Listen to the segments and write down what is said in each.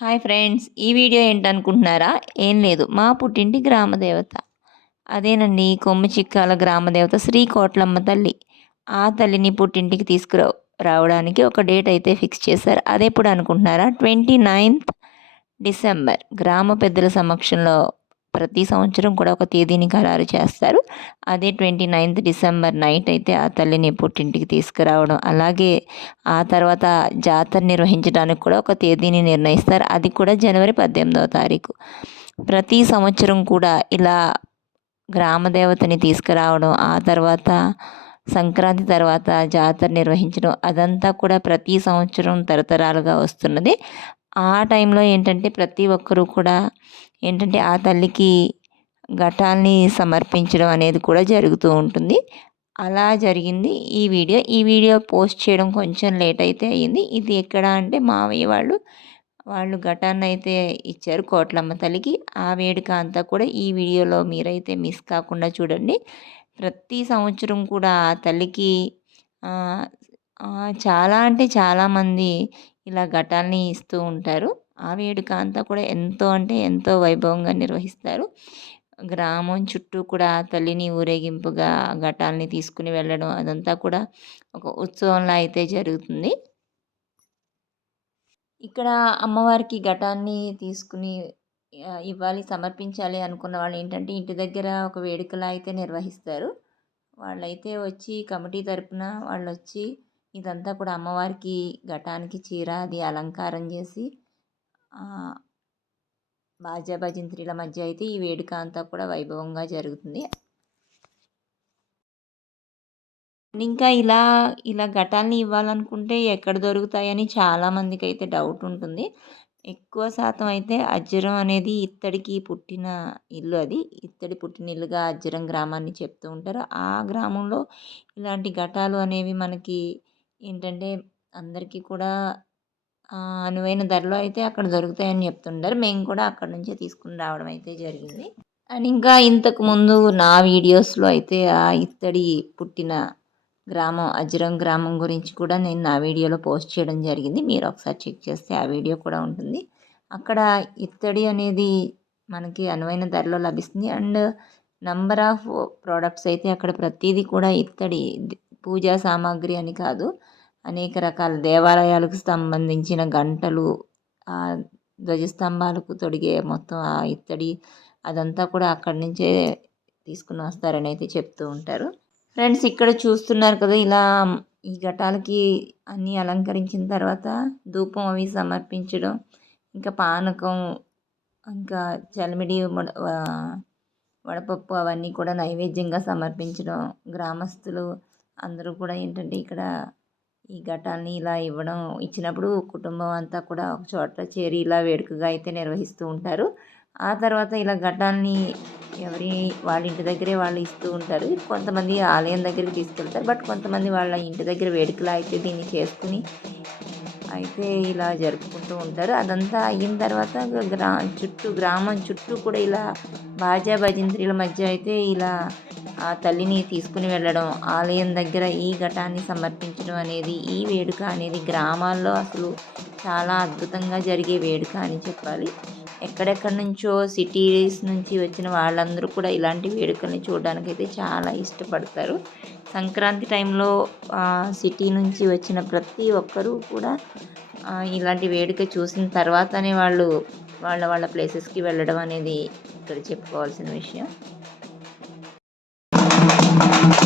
Hi friends ఈ video ఏంటనుకుంటున్నారా? ఏం లేదు. మా పుట్టింటి గ్రామదేవత. అదేనండి కొమ్మి చిక్కాల గ్రామదేవత శ్రీ కోట్లమ్మ తల్లి. ఆ తల్లిని పుట్టింటికి తీసుకురా రావడానికి ఒక డేట్ అయితే ఫిక్స్ చేశారు. అదెప్పుడు అనుకుంటున్నారా? Twenty ninth December. గ్రామ పెద్దల సమక్షంలో ప్రతి సంవత్సరం కూడా ఒక తేదీని ఖరారు చేస్తారు. అదే ట్వంటీ నైన్త్ డిసెంబర్ నైట్ అయితే ఆ తల్లిని పుట్టింటికి తీసుకురావడం. అలాగే ఆ తర్వాత జాతర నిర్వహించడానికి కూడా ఒక తేదీని నిర్ణయిస్తారు. అది కూడా జనవరి పద్దెనిమిదవ తారీఖు. ప్రతి సంవత్సరం కూడా ఇలా గ్రామదేవతని తీసుకురావడం ఆ తర్వాత సంక్రాంతి తర్వాత జాతర నిర్వహించడం అదంతా కూడా ప్రతి సంవత్సరం తరతరాలుగా వస్తున్నది. ఆ టైంలో ఏంటంటే ప్రతి ఒక్కరూ కూడా ఏంటంటే ఆ తల్లికి ఘటాల్ని సమర్పించడం అనేది కూడా జరుగుతూ ఉంటుంది. అలా జరిగింది ఈ వీడియో. ఈ వీడియో పోస్ట్ చేయడం కొంచెం లేట్ అయితే అయ్యింది ఇది ఎక్కడ అంటే మావయ్య వాళ్ళు వాళ్ళు ఘటాన్ని అయితే ఇచ్చారు కోట్లమ్మ తల్లికి. ఆ వేడుక అంతా కూడా ఈ వీడియోలో మీరైతే మిస్ కాకుండా చూడండి. ప్రతి సంవత్సరం కూడా ఆ తల్లికి చాలా అంటే చాలామంది ఇలా ఘటాల్ని ఇస్తూ ఉంటారు. ఆ వేడుక అంతా కూడా ఎంతో అంటే ఎంతో వైభవంగా నిర్వహిస్తారు. గ్రామం చుట్టూ కూడా తల్లిని ఊరేగింపుగా ఘటాల్ని తీసుకుని వెళ్ళడం అదంతా కూడా ఒక ఉత్సవంలా అయితే జరుగుతుంది. ఇక్కడ అమ్మవారికి ఘటాన్ని తీసుకుని ఇవ్వాలి సమర్పించాలి అనుకున్న వాళ్ళు ఏంటంటే ఇంటి దగ్గర ఒక వేడుకలా అయితే నిర్వహిస్తారు. వాళ్ళైతే వచ్చి కమిటీ తరపున వాళ్ళు వచ్చి ఇదంతా కూడా అమ్మవారికి ఘటానికి చీర అది అలంకారం చేసి బాజా భజంత్రీల మధ్య అయితే ఈ వేడుక అంతా కూడా వైభవంగా జరుగుతుంది. ఇంకా ఇలా ఇలా ఘటాలని ఇవ్వాలనుకుంటే ఎక్కడ దొరుకుతాయని చాలామందికి అయితే డౌట్ ఉంటుంది. ఎక్కువ శాతం అయితే అజ్జరం అనేది ఇత్తడికి పుట్టిన ఇల్లు అది. ఇత్తడి పుట్టిన ఇల్లుగా అజ్జరం గ్రామాన్ని చెప్తూ ఉంటారు. ఆ గ్రామంలో ఇలాంటి ఘటాలు అనేవి మనకి ఏంటంటే అందరికీ కూడా అనువైన ధరలో అయితే అక్కడ దొరుకుతాయని చెప్తుంటారు. మేము కూడా అక్కడ నుంచే తీసుకుని రావడం అయితే జరిగింది. అండ్ ఇంకా ఇంతకుముందు నా వీడియోస్లో అయితే ఆ ఇత్తడి పుట్టిన గ్రామం అజరం గ్రామం గురించి కూడా నేను నా వీడియోలో పోస్ట్ చేయడం జరిగింది. మీరు ఒకసారి చెక్ చేస్తే ఆ వీడియో కూడా ఉంటుంది. అక్కడ ఇత్తడి అనేది మనకి అనువైన ధరలో లభిస్తుంది. అండ్ నంబర్ ఆఫ్ ప్రోడక్ట్స్ అయితే అక్కడ ప్రతిదీ కూడా ఇత్తడి పూజా సామాగ్రి అని కాదు. అనేక రకాల దేవాలయాలకు సంబంధించిన గంటలు ఆ ధ్వజస్తంభాలకు తొడిగే మొత్తం ఆ ఇత్తడి అదంతా కూడా అక్కడి నుంచే తీసుకుని వస్తారని అయితే చెప్తూ ఉంటారు. ఫ్రెండ్స్ ఇక్కడ చూస్తున్నారు కదా ఇలా ఈ ఘటాలకి అన్నీ అలంకరించిన తర్వాత ధూపం అవి సమర్పించడం ఇంకా పానకం ఇంకా చలిమిడి వడపప్పు అవన్నీ కూడా నైవేద్యంగా సమర్పించడం గ్రామస్తులు అందరూ కూడా ఏంటంటే ఇక్కడ ఈ ఘటాన్ని ఇలా ఇవ్వడం ఇచ్చినప్పుడు కుటుంబం అంతా కూడా ఒక చోట చేరి ఇలా వేడుకగా అయితే నిర్వహిస్తూ ఉంటారు. ఆ తర్వాత ఇలా ఘటాన్ని ఎవరి వాళ్ళ ఇంటి దగ్గరే వాళ్ళు ఇస్తూ ఉంటారు. కొంతమంది ఆలయం దగ్గరికి తీసుకెళ్తారు. బట్ కొంతమంది వాళ్ళ ఇంటి దగ్గర వేడుకలా అయితే దీన్ని చేసుకుని అయితే ఇలా జరుపుకుంటూ ఉంటారు. అదంతా అయిన తర్వాత గ్రా చుట్టూ గ్రామం చుట్టూ కూడా ఇలా బాజా భజంత్రీల మధ్య అయితే ఇలా ఆ తల్లిని తీసుకుని వెళ్ళడం ఆలయం దగ్గర ఈ ఘటాన్ని సమర్పించడం అనేది ఈ వేడుక అనేది గ్రామాల్లో అసలు చాలా అద్భుతంగా జరిగే వేడుక అని చెప్పాలి. ఎక్కడెక్కడి నుంచో సిటీస్ నుంచి వచ్చిన వాళ్ళందరూ కూడా ఇలాంటి వేడుకల్ని చూడడానికి అయితే చాలా ఇష్టపడతారు. సంక్రాంతి టైంలో సిటీ నుంచి వచ్చిన ప్రతి ఒక్కరూ కూడా ఇలాంటి వేడుక చూసిన తర్వాతనే వాళ్ళు వాళ్ళ వాళ్ళ ప్లేసెస్కి వెళ్ళడం అనేది ఇక్కడ చెప్పుకోవాల్సిన విషయం. thank you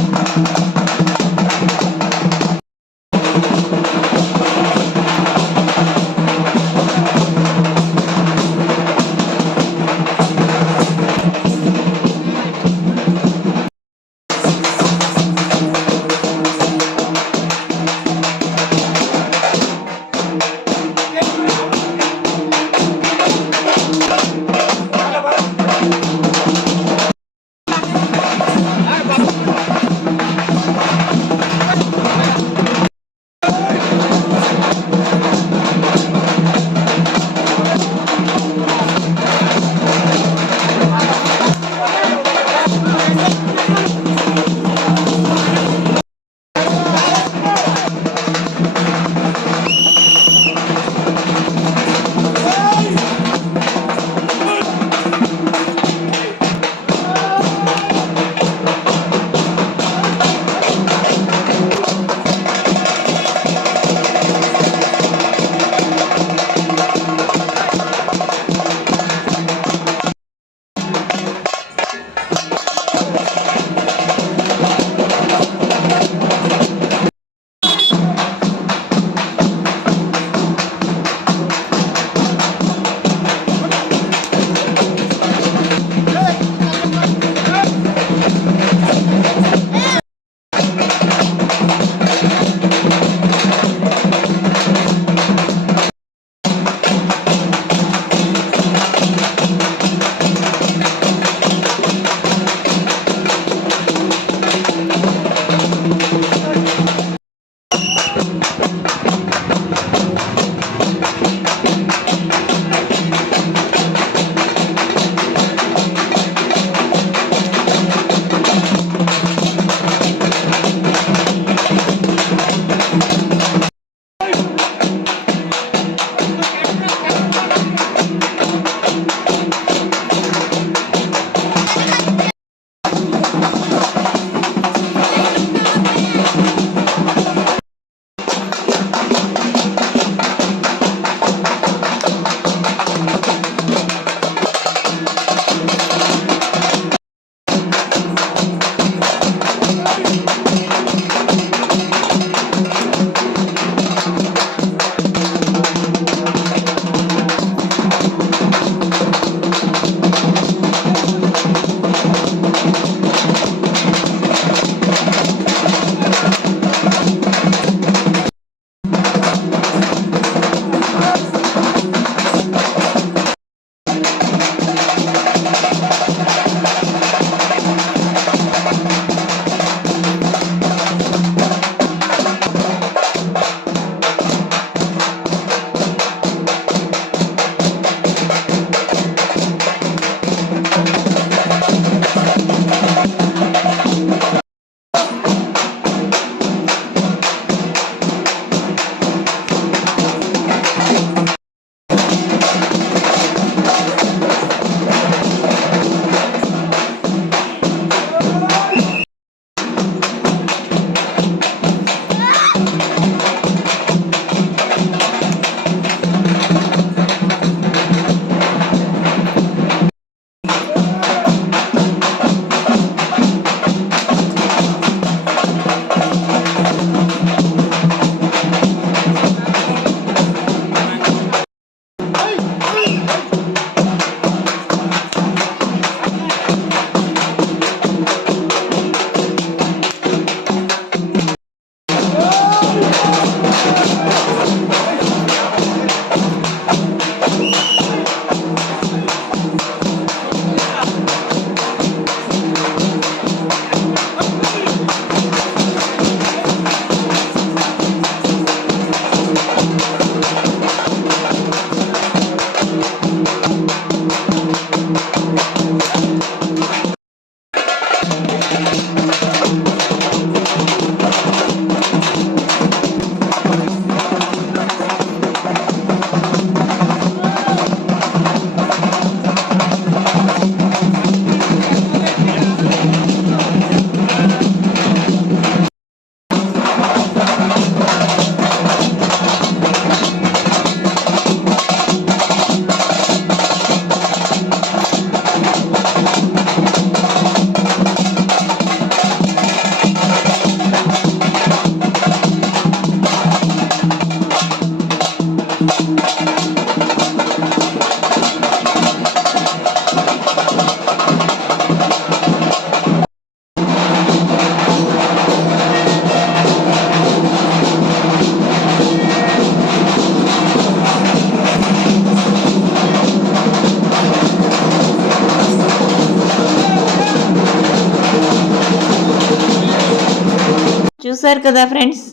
చూశారు కదా ఫ్రెండ్స్?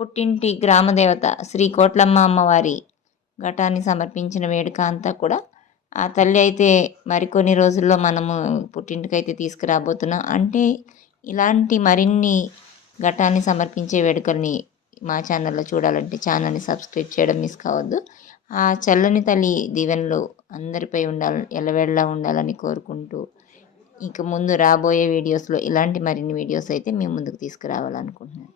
పుట్టింటి గ్రామదేవత శ్రీ కోట్లమ్మ అమ్మవారి ఘటాన్ని సమర్పించిన వేడుక అంతా కూడా ఆ తల్లి అయితే మరికొన్ని రోజుల్లో మనము పుట్టింటికైతే తీసుకురాబోతున్నాం అంటే ఇలాంటి మరిన్ని ఘటాన్ని సమర్పించే వేడుకల్ని మా ఛానల్లో చూడాలంటే ఛానల్ని సబ్స్క్రైబ్ చేయడం మిస్ కావద్దు. ఆ చల్లని తల్లి దీవెనలు అందరిపై ఉండాలి ఎల్లవేళలా ఉండాలని కోరుకుంటూ ఇక ముందు రాబోయే వీడియోస్లో ఇలాంటి మరిన్ని వీడియోస్ అయితే మేము ముందుకు తీసుకురావాలనుకుంటున్నాను.